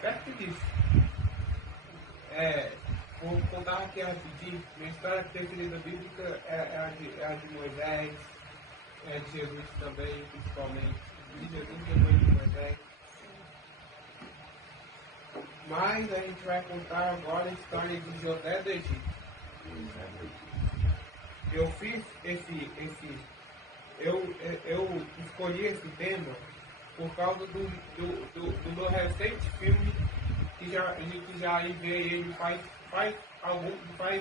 perto disso. Vou contar aqui rapidinho. Minha história preferida bíblica é a de Moisés, é de Jesus também, principalmente. De Jesus depois de Moisés. Mas a gente vai contar agora a história de José do Egito. Eu fiz eu escolhi esse tema por causa do meu recente filme que já enviei ele faz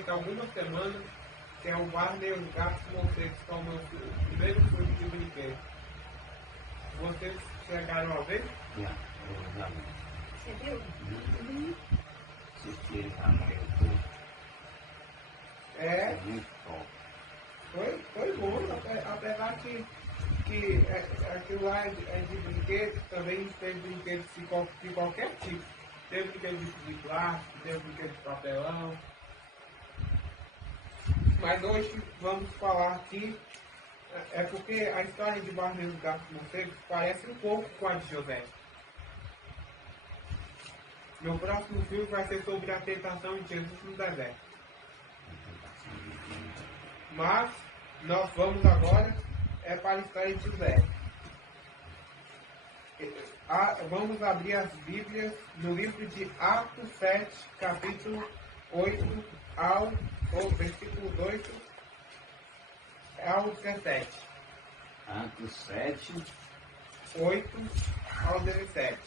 algumas semanas, que é o Barney e os Gatos Morcegos, que é o meu primeiro filme de brinquedo. Vocês chegaram a ver? Você viu? Assisti ele no YouTube. É, Muito top. foi bom, apesar que aquilo lá é de brinquedo, também tem brinquedos de qualquer tipo. Tem brinquedo de plástico, tem brinquedo de papelão. Mas hoje vamos falar aqui, é porque a história de Barney e os Gatos Morcegos parece um pouco com a de José. Meu próximo filme vai ser sobre a tentação de Jesus no deserto. Mas nós vamos agora para a história de José. Vamos abrir as Bíblias no livro de Atos 7, capítulo 8 ao versículo 8 ao 17. Atos 7, 8 ao 17.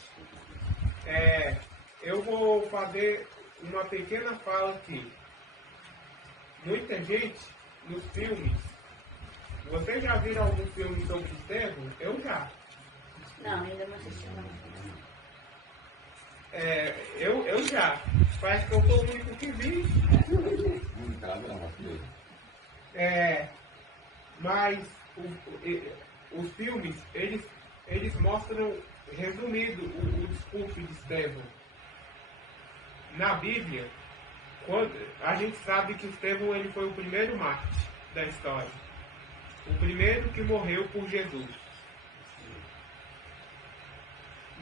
Eu vou fazer uma pequena fala aqui. Muita gente, nos filmes, vocês já viram algum filme sobre Estevão? Eu já. Não, ainda não assisti não. Eu já. Parece que eu sou o único que vi. Mas os filmes, eles mostram resumido o discurso de Estevão. Na Bíblia, a gente sabe que Estevão ele foi o primeiro mártir da história. O primeiro que morreu por Jesus.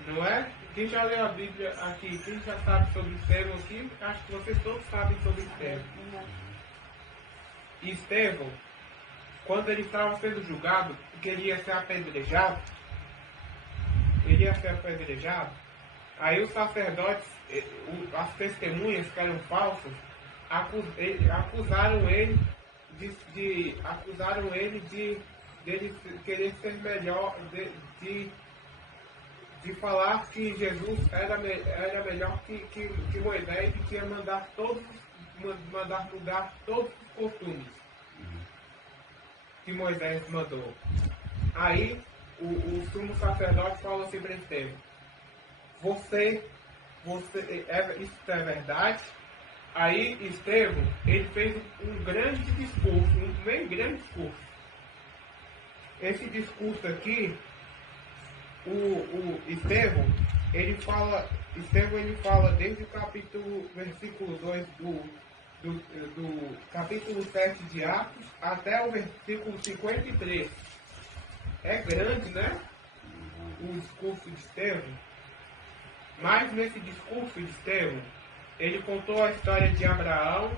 Não é? Quem já leu a Bíblia aqui, quem já sabe sobre Estevão aqui, acho que vocês todos sabem sobre Estevão. E Estevão, quando ele estava sendo julgado, porque ele ia ser apedrejado, aí os sacerdotes, as testemunhas que eram falsas, acusaram ele de querer ser melhor, de falar que Jesus era melhor que Moisés e que ia mandar mudar todos os costumes que Moisés mandou. Aí o sumo sacerdote falou assim para Estevão: isso é verdade? Aí Estevão, ele fez um grande discurso, um bem grande discurso. Esse discurso aqui, o Estevão, ele fala desde o versículo 2 do capítulo 7 de Atos até o versículo 53. É grande, né? O discurso de Estevão. Mas nesse discurso de Estevão, ele contou a história de Abraão,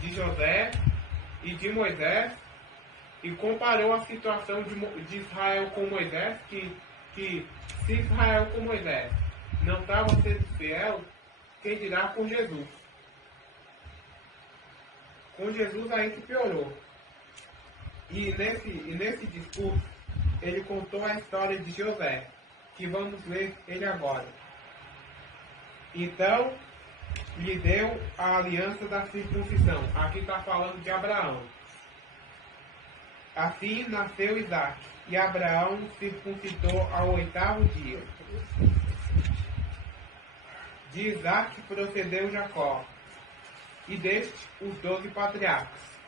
de José e de Moisés, e comparou a situação de Israel com Moisés, que se Israel com Moisés não estava sendo fiel, quem dirá com Jesus? Com Jesus aí que piorou. E nesse discurso, ele contou a história de José, que vamos ler ele agora. Então, lhe deu a aliança da circuncisão. Aqui está falando de Abraão. Assim nasceu Isaque, e Abraão circuncidou ao 8º dia. De Isaque procedeu Jacó, e deste os 12 patriarcas.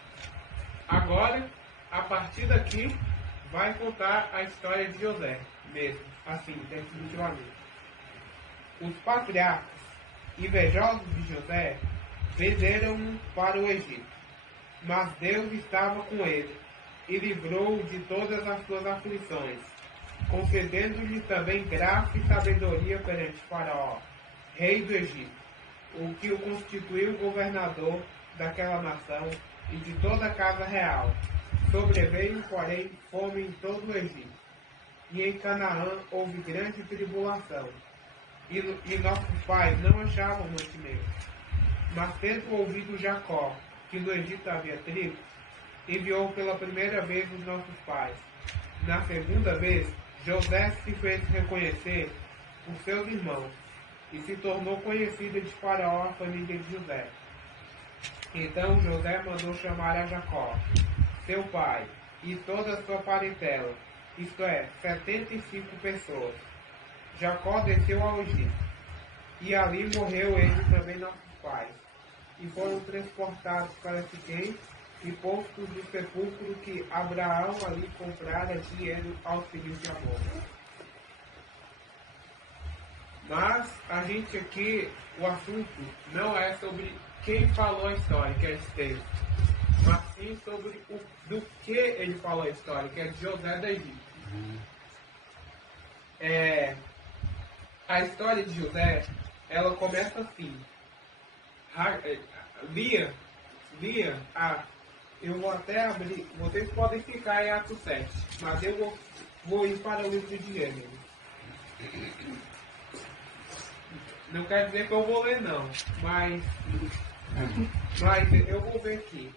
Agora, a partir daqui, vai contar a história de José, mesmo, assim, definitivamente. Os patriarcas, invejosos de José, venderam-no para o Egito. Mas Deus estava com ele, e livrou-o de todas as suas aflições, concedendo-lhe também graça e sabedoria perante Faraó, rei do Egito, o que o constituiu governador daquela nação e de toda a casa real. Sobreveio, porém, fome em todo o Egito. E em Canaã houve grande tribulação. E nossos pais não achavam mantimento. Mas tendo ouvido Jacó, que no Egito havia trigo, enviou pela primeira vez os nossos pais. Na segunda vez, José se fez reconhecer por seus irmãos, e se tornou conhecida de Faraó a família de José. Então José mandou chamar a Jacó, seu pai, e toda a sua parentela, isto é, 75 pessoas. Jacó desceu ao Egito, e ali morreu ele também nossos pais, e foram transportados para Siquém e postos no sepulcro que Abraão ali comprara dinheiro aos filhos de Amor. Mas a gente aqui, o assunto não é sobre quem falou a história, que é esse texto, mas sim sobre do que ele falou a história, que é de José do Egito. A história de José, ela começa assim. Eu vou até abrir, vocês podem ficar em Atos 7, mas eu vou ir para o livro de Gênesis. Não quer dizer que eu vou ler não, mas eu vou ver aqui.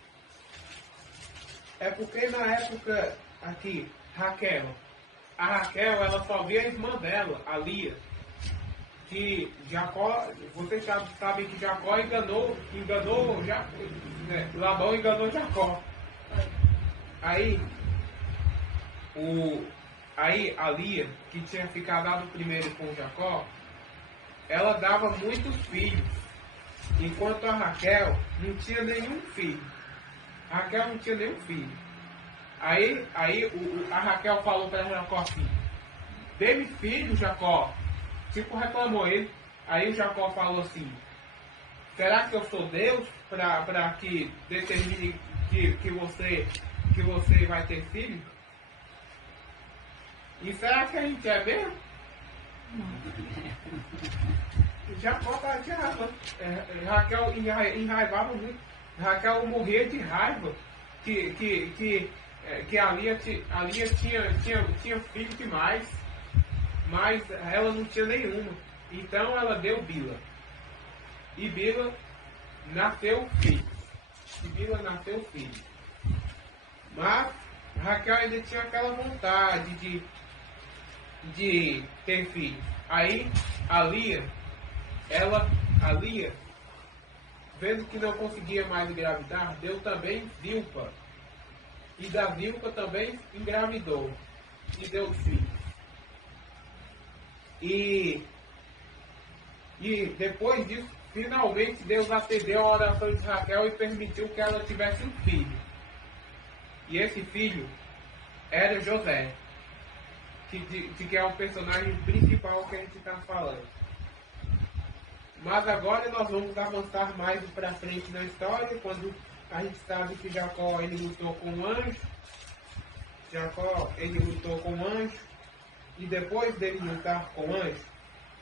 É porque na época aqui, a Raquel, ela só via a irmã dela, a Lia, que Jacó, vocês sabem que Jacó enganou Labão enganou Jacó. Aí a Lia, que tinha ficado dado primeiro com Jacó, ela dava muitos filhos, enquanto a Raquel não tinha nenhum filho. Raquel não tinha nenhum filho. Aí a Raquel falou para Jacó assim: dê-me filho, Jacó. Tipo, reclamou ele. Aí o Jacó falou assim: será que eu sou Deus para que determine que você vai ter filho? E será que a gente é mesmo? Jacó raiva. Raquel enraivava muito. Raquel morria de raiva que a Lia tinha filho demais, mas ela não tinha nenhuma. Então ela deu Bila. E Bila nasceu filho. Mas Raquel ainda tinha aquela vontade de ter filho. Aí a Lia, vendo que não conseguia mais engravidar, deu também Zilpa. E da Zilpa também engravidou e deu filho. E depois disso, finalmente Deus atendeu a oração de Raquel e permitiu que ela tivesse um filho. E esse filho era José, que é o personagem principal que a gente está falando. Mas agora nós vamos avançar mais para frente na história, quando a gente sabe que Jacó ele lutou com um anjo. E depois dele lutar com o anjo,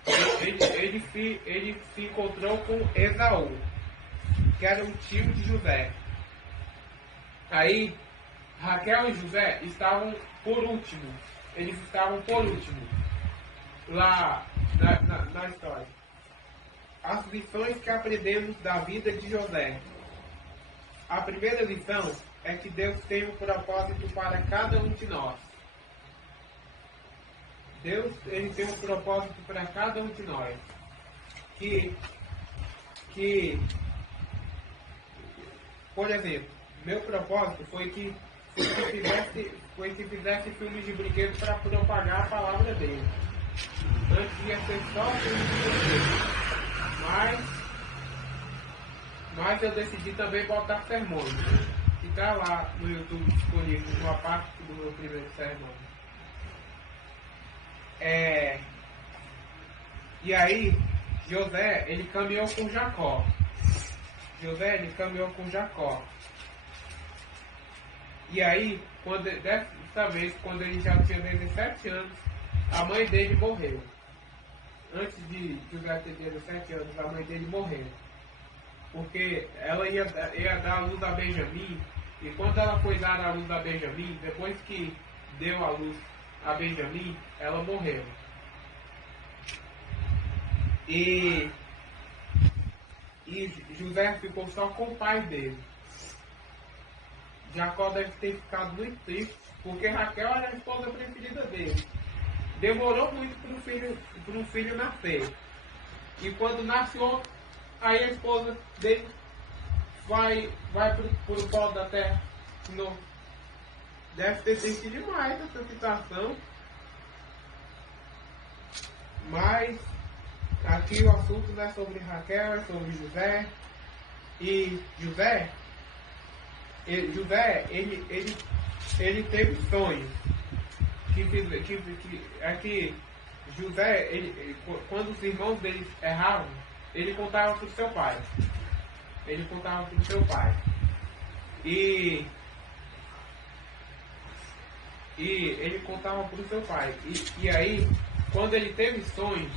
ele se encontrou com Esaú, que era um tio de José. Aí Raquel e José estavam por último. Eles estavam por último lá na história. As lições que aprendemos da vida de José. A primeira lição é que Deus tem um propósito para cada um de nós. Deus ele tem um propósito para cada um de nós. Por exemplo, meu propósito foi que fizesse filmes de brinquedo para propagar a palavra dele. Antes ia ser só filmes de brinquedo. Mas eu decidi também botar sermões. Que está lá no YouTube disponível uma parte do meu primeiro sermão. E aí, José, ele caminhou com Jacó. E aí, dessa vez, quando ele já tinha 17 anos, a mãe dele morreu. antes de José ter 17 anos, a mãe dele morreu. Porque ela ia dar a luz a Benjamim, e quando ela foi dar a luz a Benjamim, depois que deu a luz a Benjamim, ela morreu. E José ficou só com o pai dele. Jacó deve ter ficado muito triste, porque Raquel era a esposa preferida dele. Demorou muito para um filho nascer. E quando nasceu, aí a esposa dele vai para o pó da terra. Não. Deve ter sentido demais essa situação. Mas aqui o assunto não é sobre Raquel, é sobre José. E José, ele teve sonhos. Que José, quando os irmãos dele erravam, ele contava para o seu pai. Ele contava para o seu pai. E ele contava para o seu pai. E aí, quando ele teve sonhos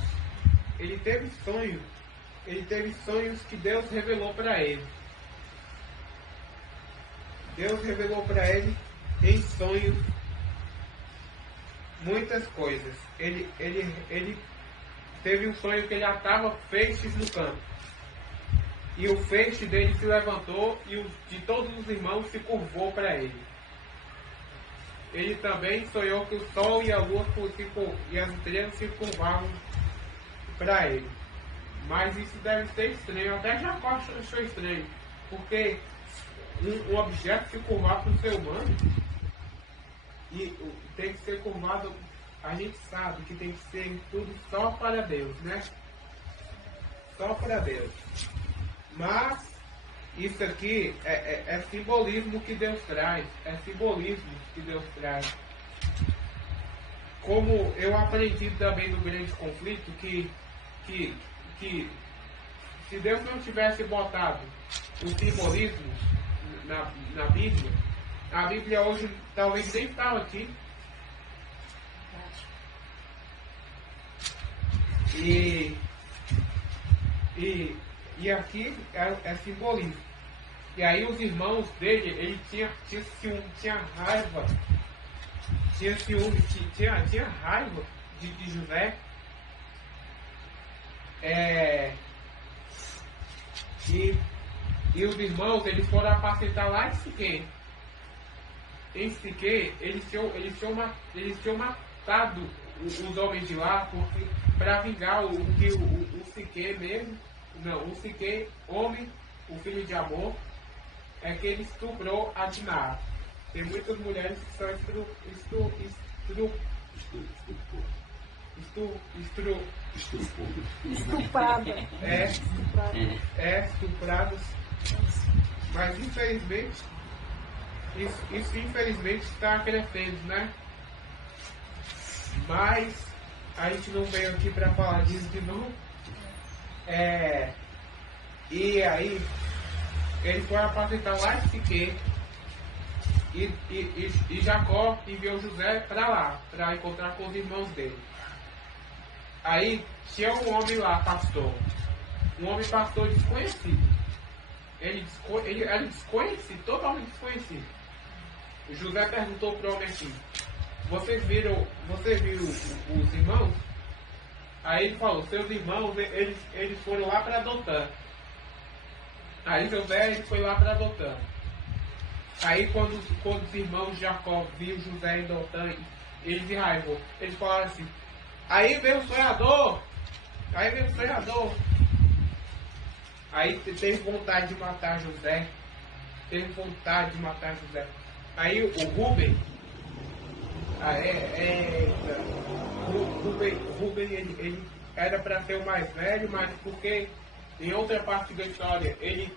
que Deus revelou para ele. Deus revelou para ele em sonhos muitas coisas. Ele teve um sonho que ele atava feixes no campo. E o feixe dele se levantou e de todos os irmãos se curvou para ele. Ele também sonhou que o sol e a lua e as estrelas se curvavam para ele. Mas isso deve ser estranho. Até Jacó achou estranho. Porque um objeto se curvar para o ser humano, e tem que ser curvado, a gente sabe que tem que ser tudo só para Deus, né? Só para Deus. Mas isso aqui é simbolismo que Deus traz. É simbolismo que Deus traz. Como eu aprendi também no grande conflito que se Deus não tivesse botado o simbolismo na Bíblia, a Bíblia hoje talvez nem estava aqui. E aqui é simbolismo. E aí os irmãos dele, ele tinha raiva, tinha ciúme, tinha raiva de José. E os irmãos, eles foram apacentar lá em Siquém. Em Siquém, eles tinham matado os homens de lá para vingar o Siquém mesmo. Não, o Siquém, homem, o filho de Amor, é que ele estuprou a Diná. Tem muitas mulheres que são estupradas. Mas infelizmente, isso infelizmente está crescendo, né? Mas a gente não veio aqui para falar disso de novo. E aí ele foi apacentar lá em Siquém. E Jacó enviou José para lá, para encontrar com os irmãos dele. Aí tinha um homem lá, pastor. Um homem pastor desconhecido. Ele era desconhecido, totalmente desconhecido. José perguntou para o homem assim: você viu os irmãos? Aí ele falou: seus irmãos, eles foram lá para Dotã. Aí José, ele foi lá para Dotã. Aí quando os irmãos de Jacó viram José em Dotã, eles se enraivou. Eles falaram assim: aí veio o sonhador! Aí veio o sonhador! Aí teve vontade de matar José. Aí o Rubem, Rubem ele era para ser o mais velho, mas porque em outra parte da história ele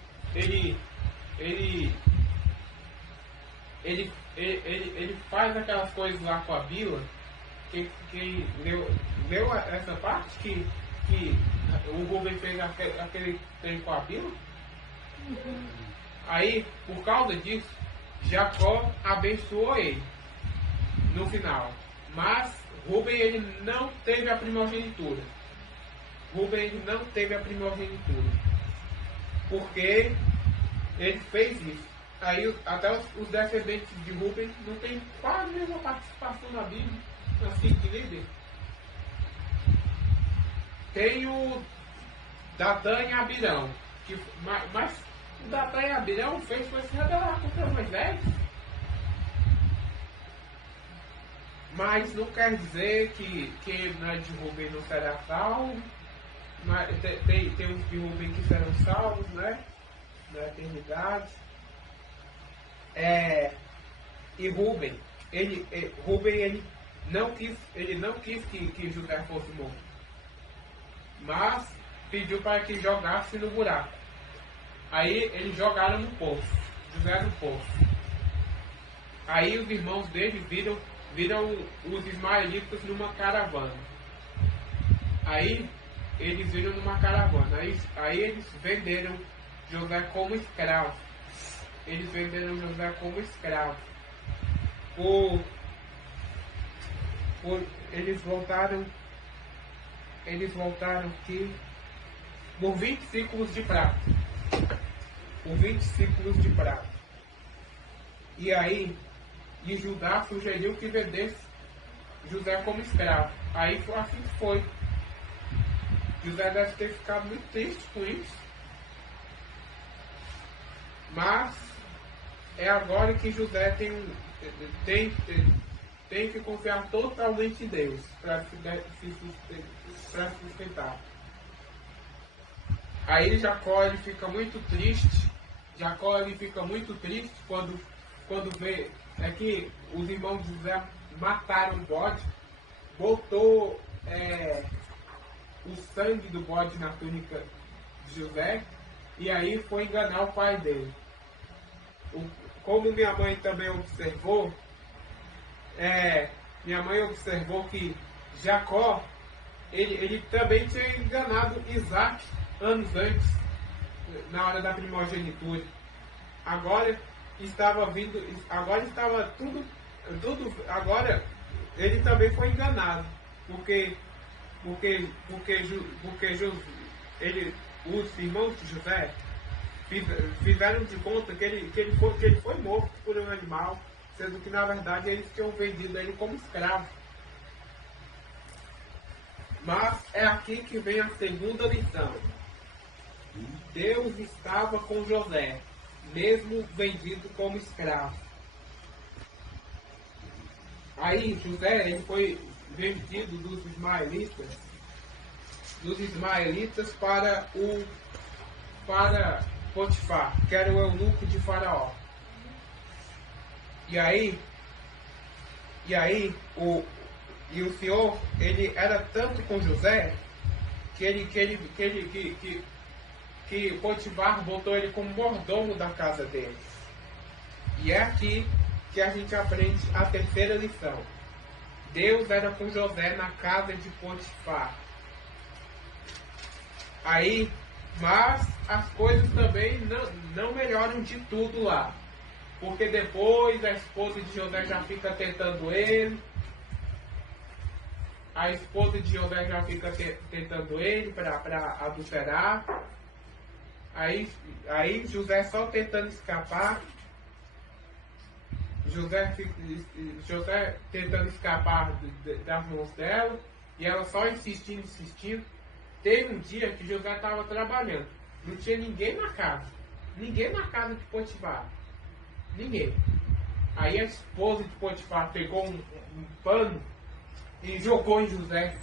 faz aquelas coisas lá com a Bila. Quem leu essa parte que o Rubem fez aquele trem com a Bila? Aí, por causa disso, Jacó abençoou ele no final. Mas Rubem, ele não teve a primogenitura. Rubem ele não teve a primogenitura. Porque ele fez isso. Aí até os descendentes de Rubem não tem quase nenhuma participação na Bíblia, assim de líder. Tem o Datã e Abirão. Mas o Datã e Abirão foi se rebelar contra Moisés. Mas não quer dizer que não de Rubem não será salvo. Mas tem uns de Rubem que serão salvos, né? Na eternidade. E Rubem, ele não quis que José fosse morto. Mas pediu para que jogasse no buraco. Aí eles jogaram no poço. José no poço. Aí os irmãos dele viram os ismaelitas numa caravana. Aí eles viram numa caravana. Aí eles venderam José como escravo. Eles venderam José como escravo. Eles voltaram aqui por 20 ciclos de prata. Por 20 ciclos de prata. E aí, Judá sugeriu que vendesse José como escravo. Aí assim foi. José deve ter ficado muito triste com isso. Mas é agora que José tem que confiar totalmente em Deus para se sustentar. Aí Jacó ele fica muito triste. Jacó ele fica muito triste quando vê que os irmãos de José mataram o bode, botou o sangue do bode na túnica de José e aí foi enganar o pai dele. Como minha mãe também observou, minha mãe observou que Jacó ele também tinha enganado Isaac anos antes, na hora da primogenitura. Agora ele também foi enganado, porque os irmãos de José fizeram de conta que ele foi morto por um animal, sendo que na verdade eles tinham vendido ele como escravo. Mas é aqui que vem a segunda lição. Deus estava com José, mesmo vendido como escravo. Aí José ele foi vendido dos ismaelitas para Potifar, que era o eunuco de Faraó. E o Senhor ele era tanto com José que Potifar botou ele como mordomo da casa deles. E é aqui que a gente aprende a terceira lição. Deus era com José na casa de Potifar. Mas as coisas também não melhoram de tudo lá. Porque depois a esposa de José já fica tentando ele. A esposa de José já fica tentando ele para adulterar. Aí José só tentando escapar. José tentando escapar das mãos dela. E ela só insistindo. Teve um dia que José estava trabalhando. Não tinha ninguém na casa. Ninguém na casa de Potifar. Ninguém. Aí a esposa de Potifar pegou um pano e jogou em José.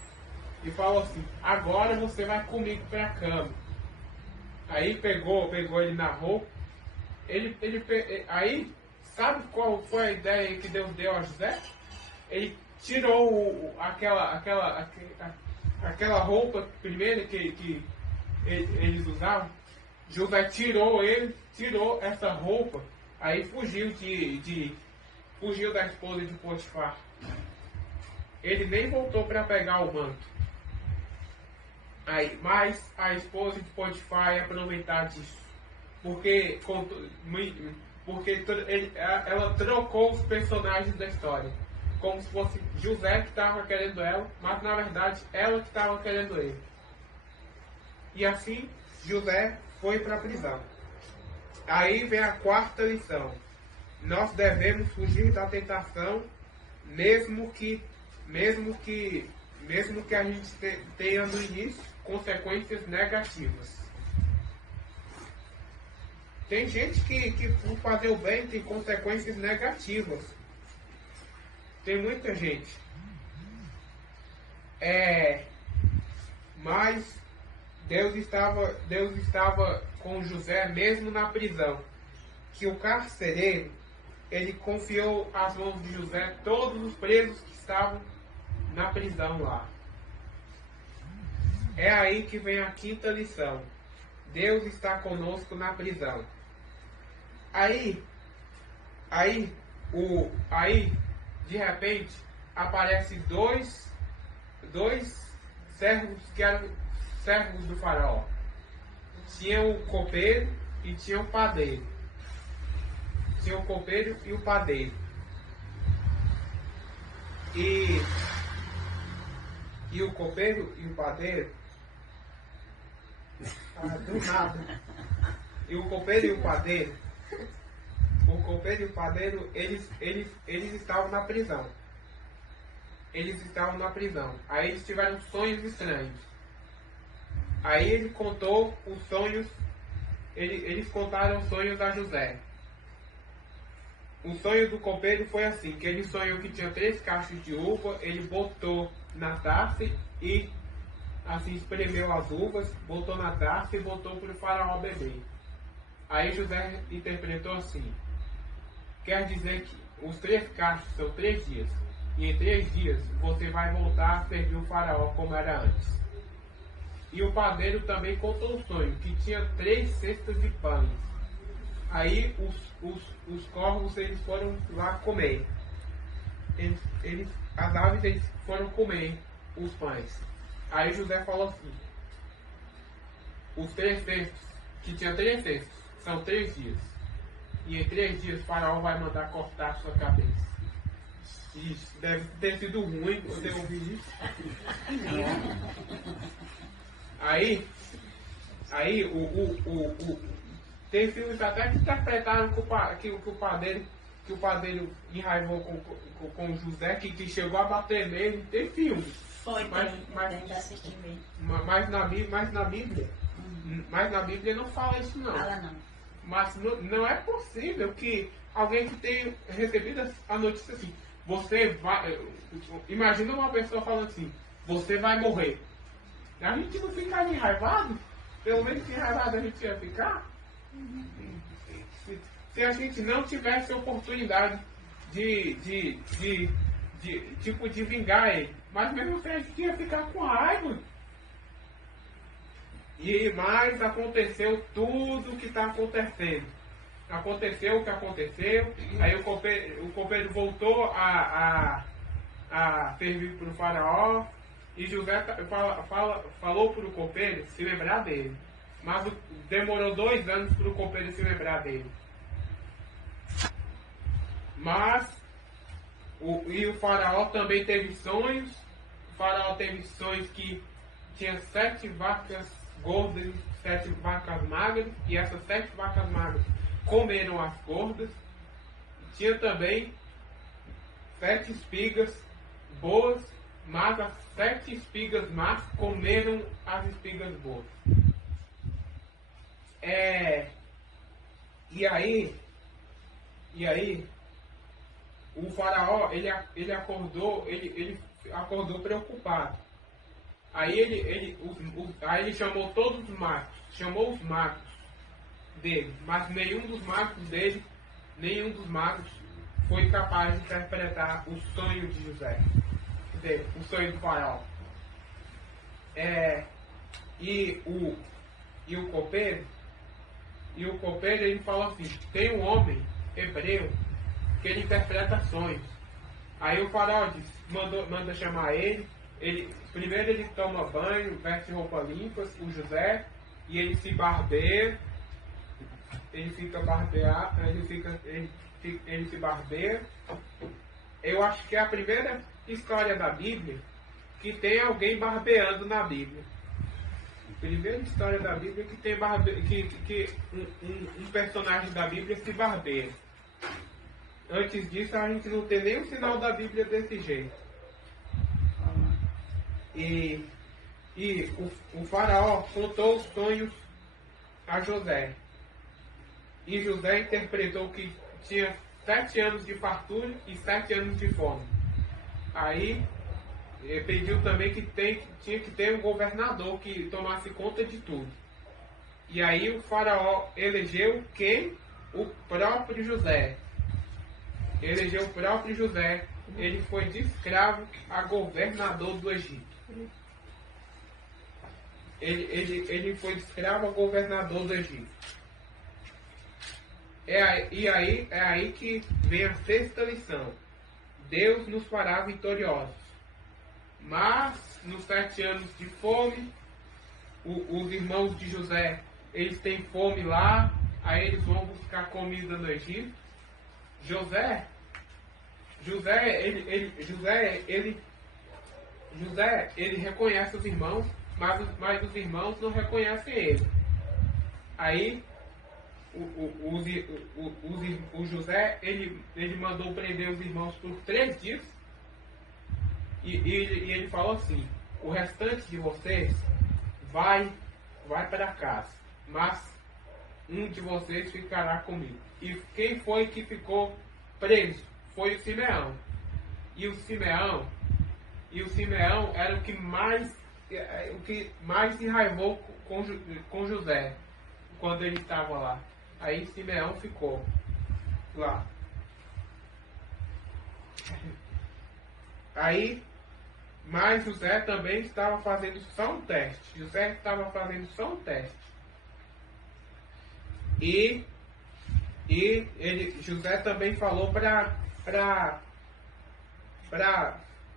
E falou assim: agora você vai comigo para a cama. Aí pegou ele na roupa. Aí, sabe qual foi a ideia que Deus deu a José? Ele tirou aquela roupa primeira que eles usavam. José tirou essa roupa, aí fugiu da esposa de Potifar. Ele nem voltou para pegar o manto. Mas a esposa de Potifar ia aproveitar disso, porque ela trocou os personagens da história. Como se fosse José que estava querendo ela, mas na verdade ela que estava querendo ele. E assim José foi para a prisão. Aí vem a quarta lição. Nós devemos fugir da tentação, mesmo que a gente tenha no início consequências negativas. Tem gente que por fazer o bem tem consequências negativas. Tem muita gente. Mas Deus estava com José mesmo na prisão. Que o carcereiro, ele confiou às mãos de José todos os presos que estavam na prisão lá. É aí que vem a quinta lição. Deus está conosco na prisão. Aí, de repente, aparecem dois servos que eram servos do faraó. Tinha o copeiro e tinha o padeiro. Tinha o copeiro e o padeiro. E o copeiro e o padeiro, do nada. E o copeiro e o padeiro, eles estavam na prisão. Aí eles tiveram sonhos estranhos. Aí ele contou os sonhos, eles contaram os sonhos a José. O sonho do copeiro foi assim, que ele sonhou que tinha 3 cachos de uva, ele botou na taça e assim espremeu as uvas, botou na taça e botou para o faraó beber. Aí José interpretou assim, quer dizer que os 3 cachos são 3 dias, e em 3 dias você vai voltar a servir o faraó como era antes. E o padeiro também contou o sonho, que tinha 3 cestas de pães. Aí os corvos eles foram lá comer. As aves eles foram comer os pães. Aí José falou assim, os 3 cestos, que tinha 3 cestos, são 3 dias. E em 3 dias o faraó vai mandar cortar a sua cabeça. Isso deve ter sido ruim você ouvir isso. Aí tem filmes até que interpretaram que o padeiro enraivou com José, que chegou a bater nele. Tem filme. Foi, mas na Bíblia não fala isso não. Fala não. Mas não é possível que alguém que tenha recebido a notícia assim, você vai. Imagina uma pessoa falando assim, você vai morrer. A gente não ficar enraivado? Pelo menos enraivado a gente ia ficar? Se a gente não tivesse oportunidade de vingar ele. Mas mesmo assim a gente ia ficar com raiva. Mas aconteceu tudo o que está acontecendo. Aconteceu o que aconteceu. Aí o copeiro voltou a servir para o faraó. E José falou para o copeiro se lembrar dele. Mas demorou 2 anos para o copeiro se lembrar dele. Mas o faraó também teve sonhos. O faraó teve sonhos que tinha 7 vacas gordas e 7 vacas magras. E essas 7 vacas magras comeram as gordas. Tinha também 7 espigas boas, mas as 7 espigas más comeram as espigas boas. E aí o faraó ele acordou preocupado. Aí ele chamou todos os matos, chamou os matos dele, mas nenhum dos matos foi capaz de interpretar o sonho de José, o sonho do faraó. E o copeiro ele falou assim, tem um homem hebreu que ele interpreta sonhos. Aí o faraó manda chamar ele. Primeiro ele toma banho, veste roupas limpas, o José, e ele se barbeia. Ele se barbeia. Eu acho que é a primeira história da Bíblia que tem alguém barbeando na Bíblia. Primeira história da Bíblia que tem um personagem da Bíblia se barbeia. Antes disso, a gente não tem nenhum sinal da Bíblia desse jeito. E o faraó contou os sonhos a José. E José interpretou que tinha 7 anos de fartura e 7 anos de fome. Aí pediu também que tinha que ter um governador que tomasse conta de tudo. E aí o faraó elegeu quem? O próprio José. Elegeu o próprio José. Ele foi de escravo a governador do Egito. Ele foi de escravo a governador do Egito. É aí que vem a sexta lição. Deus nos fará vitoriosos. Mas, nos 7 anos de fome, os irmãos de José, eles têm fome lá, aí eles vão buscar comida no Egito. José, ele reconhece os irmãos, mas os irmãos não reconhecem ele. Aí, o José, ele mandou prender os irmãos por 3 dias. E ele falou assim: o restante de vocês vai para casa, mas um de vocês ficará comigo. E quem foi que ficou preso? Foi o Simeão. E o Simeão era o que mais enraivou com José quando ele estava lá. Aí Simeão ficou lá. Mas José também estava fazendo só um teste. E José também falou para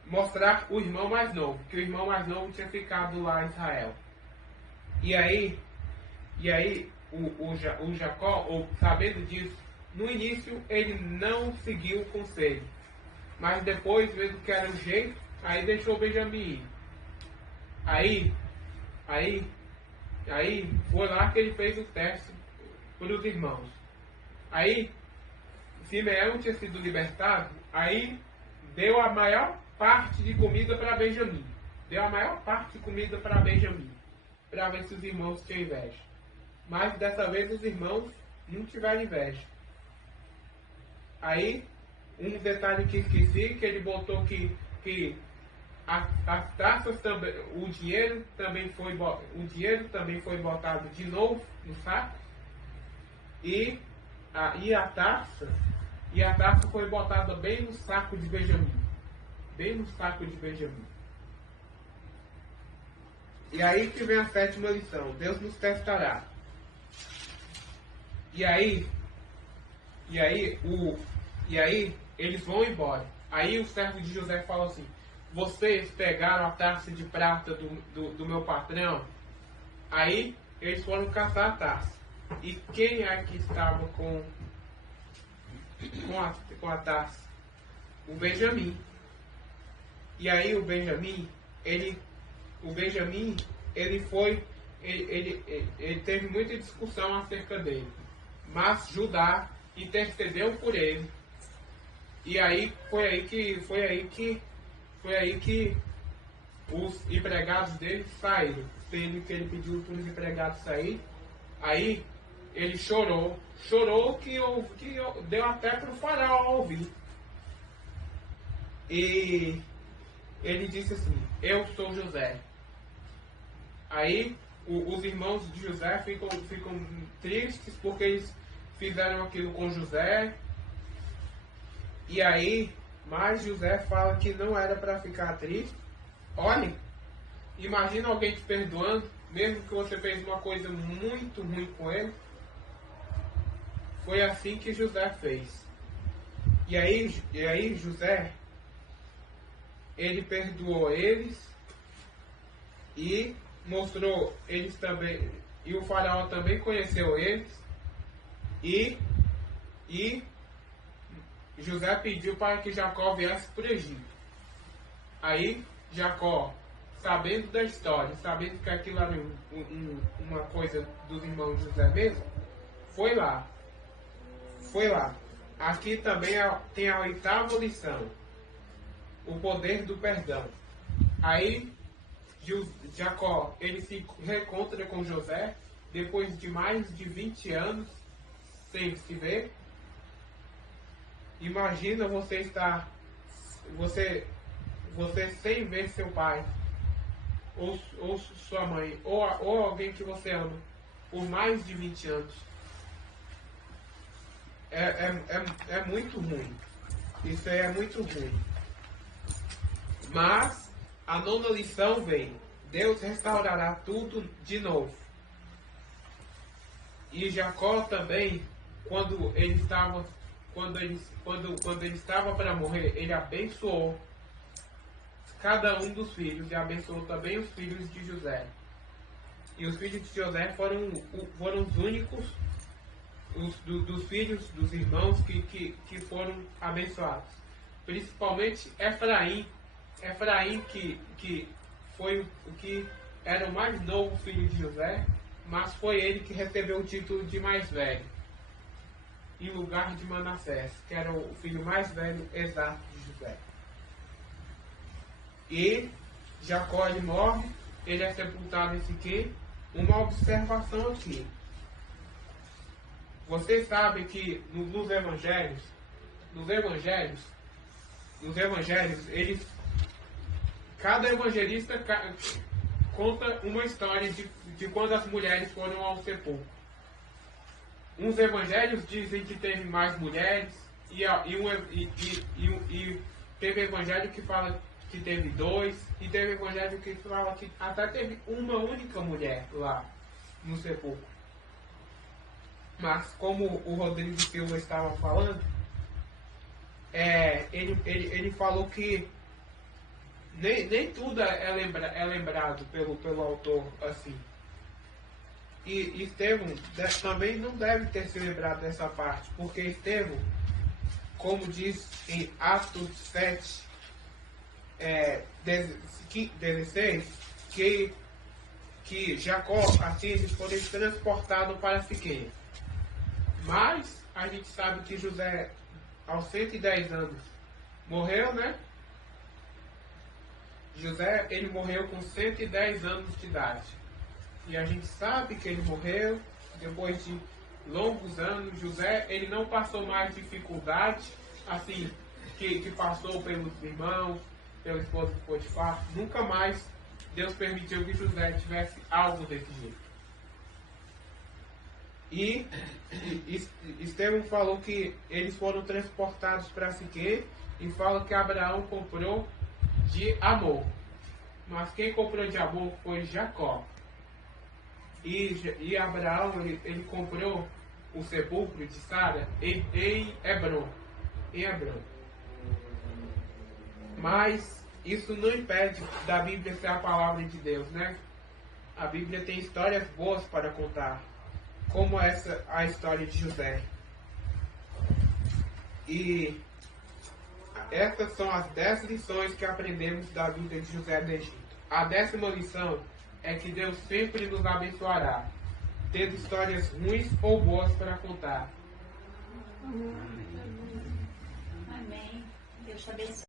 mostrar o irmão mais novo, que o irmão mais novo tinha ficado lá em Israel. E aí o Jacó, sabendo disso, no início ele não seguiu o conselho, mas depois, vendo que era o jeito, aí deixou Benjamim ir. Aí foi lá que ele fez o teste para os irmãos. Aí Simeão tinha sido libertado, aí deu a maior parte de comida para Benjamim. Para ver se os irmãos tinham inveja. Mas dessa vez os irmãos não tiveram inveja. Aí, um detalhe que esqueci, que ele botou que as taças também, o dinheiro também foi botado de novo no saco. E a taça foi botada bem no saco de Benjamim. E aí que vem a 7ª lição. Deus nos testará. E aí eles vão embora. Aí o servo de José fala assim: vocês pegaram a taça de prata do meu patrão? Aí eles foram caçar a taça. E quem é que estava com a taça? O Benjamim. E aí o Benjamim teve muita discussão acerca dele. Mas Judá intercedeu por ele. E aí foi aí que os empregados dele saíram. Sendo que ele pediu para os empregados saírem. Aí ele chorou que deu até para o faraó ouvir. E ele disse assim: eu sou José. Aí os irmãos de José ficam tristes porque eles fizeram aquilo com José. E aí, mas José fala que não era para ficar triste. Olha, imagina alguém te perdoando, mesmo que você fez uma coisa muito ruim com ele. Foi assim que José fez. E aí José, ele perdoou eles e mostrou eles também, e o faraó também conheceu eles, e José pediu para que Jacó viesse para o Egito. Aí Jacó sabendo da história, sabendo que aquilo era uma coisa dos irmãos José mesmo, foi lá. Foi lá. Aqui também tem a oitava lição. O poder do perdão. Aí, Jacó, ele se reencontra com José, depois de mais de 20 anos, sem se ver. Imagina você estar, você sem ver seu pai, ou sua mãe, ou alguém que você ama, por mais de 20 anos. É muito ruim. Isso aí é muito ruim. Mas a nona lição vem. Deus restaurará tudo de novo. E Jacó também, quando ele estava para morrer, ele abençoou cada um dos filhos e abençoou também os filhos de José. E os filhos de José foram os únicos dos filhos, dos irmãos que foram abençoados. Principalmente Efraim. Efraim que foi o que era o mais novo filho de José, mas foi ele que recebeu o título de mais velho, em lugar de Manassés, que era o filho mais velho exato de José. E Jacó ele morre, ele é sepultado em Siquém. Uma observação aqui. Vocês sabem que nos evangelhos, cada evangelista conta uma história de quando as mulheres foram ao sepulcro. Uns evangelhos dizem que teve mais mulheres, e teve evangelho que fala que teve 2, e teve evangelho que fala que até teve uma única mulher lá no sepulcro. Mas como o Rodrigo Silva estava falando, ele falou que nem tudo é lembrado pelo autor assim. E Estevão também não deve ter se lembrado dessa parte, porque Estevão, como diz em Atos 7, 16, que Jacó, assim, eles foram transportados para Siquém. Mas a gente sabe que José, aos 110 anos, morreu, né? José, ele morreu com 110 anos de idade. E a gente sabe que ele morreu depois de longos anos. José, ele não passou mais dificuldade, assim, que passou pelos irmãos, pela esposa de Potifar. Nunca mais Deus permitiu que José tivesse algo desse jeito. E Estevão falou que eles foram transportados para Siquém, e fala que Abraão comprou de Amor. Mas quem comprou de Amor foi Jacó. E Abraão, ele comprou o sepulcro de Sara em Hebron. Mas isso não impede da Bíblia ser a palavra de Deus, né? A Bíblia tem histórias boas para contar, como a história de José. E essas são as 10 lições que aprendemos da vida de José do Egito. A 10ª lição é que Deus sempre nos abençoará, tendo histórias ruins ou boas para contar. Amém. Deus te abençoe.